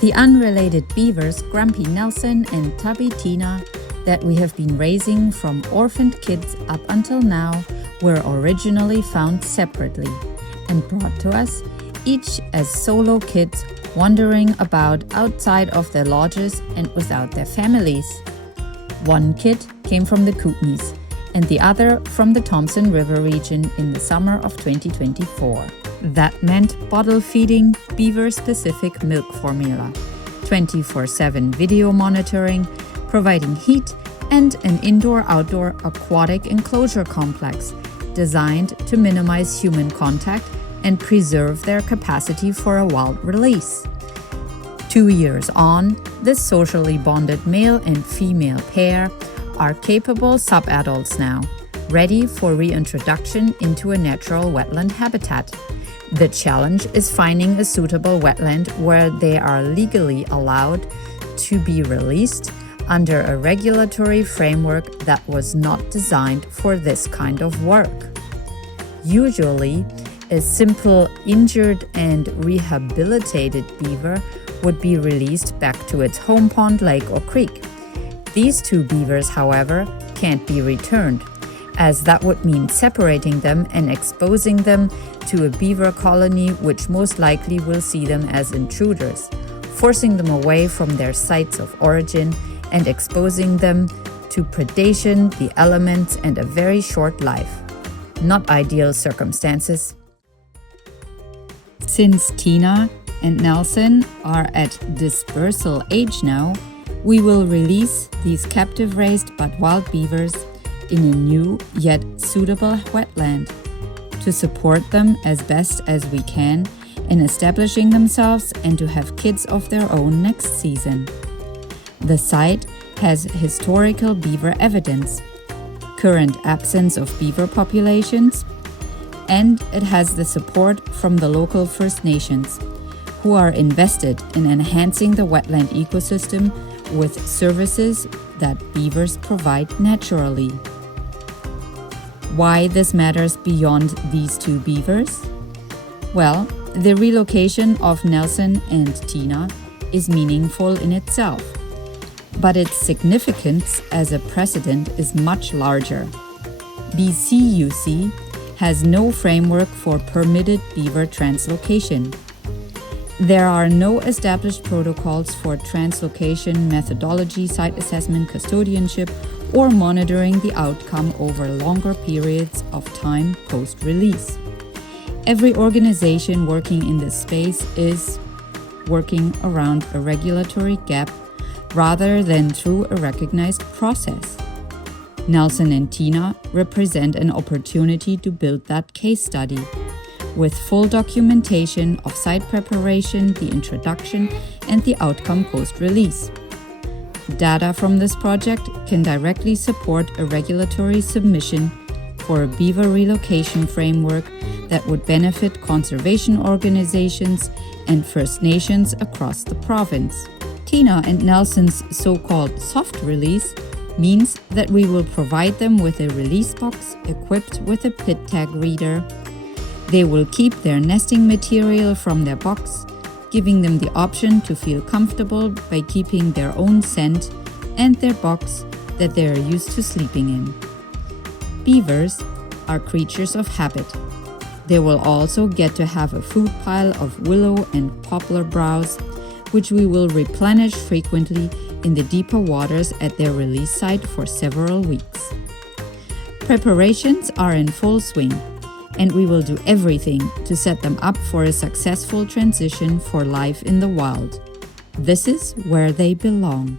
The unrelated beavers Grumpy Nelson and Tubby Tina that we have been raising from orphaned kids up until now were originally found separately and brought to us each as solo kids wandering about outside of their lodges and without their families. One kid came from the Kootenays and the other from the Thompson River region in the summer of 2024. That meant bottle-feeding beaver-specific milk formula, 24/7 video monitoring, providing heat, and an indoor-outdoor aquatic enclosure complex designed to minimize human contact and preserve their capacity for a wild release. 2 years on, this socially bonded male and female pair are capable subadults now, ready for reintroduction into a natural wetland habitat. The challenge is finding a suitable wetland where they are legally allowed to be released under a regulatory framework that was not designed for this kind of work. Usually, a simple injured and rehabilitated beaver would be released back to its home pond, lake, or creek. These two beavers, however, can't be returned, as that would mean separating them and exposing them to a beaver colony which most likely will see them as intruders, forcing them away from their sites of origin and exposing them to predation, the elements, and a very short life. Not ideal circumstances. Since Tina and Nelson are at dispersal age now, we will release these captive-raised but wild beavers in a new yet suitable wetland to support them as best as we can in establishing themselves and to have kids of their own next season. The site has historical beaver evidence, current absence of beaver populations, and it has the support from the local First Nations, who are invested in enhancing the wetland ecosystem with services that beavers provide naturally. Why this matters beyond these two beavers? Well, the relocation of Nelson and Tina is meaningful in itself, but its significance as a precedent is much larger. BCUC has no framework for permitted beaver translocation. There are no established protocols for translocation methodology, site assessment, custodianship, or monitoring the outcome over longer periods of time post-release. Every organization working in this space is working around a regulatory gap rather than through a recognized process. Nelson and Tina represent an opportunity to build that case study, with full documentation of site preparation, the introduction, and the outcome post-release. Data from this project can directly support a regulatory submission for a beaver relocation framework that would benefit conservation organizations and First Nations across the province. Tina and Nelson's so-called soft release means that we will provide them with a release box equipped with a pit tag reader. They will keep their nesting material from their box, giving them the option to feel comfortable by keeping their own scent and their box that they are used to sleeping in. Beavers are creatures of habit. They will also get to have a food pile of willow and poplar browse, which we will replenish frequently in the deeper waters at their release site for several weeks. Preparations are in full swing, and we will do everything to set them up for a successful transition for life in the wild. This is where they belong.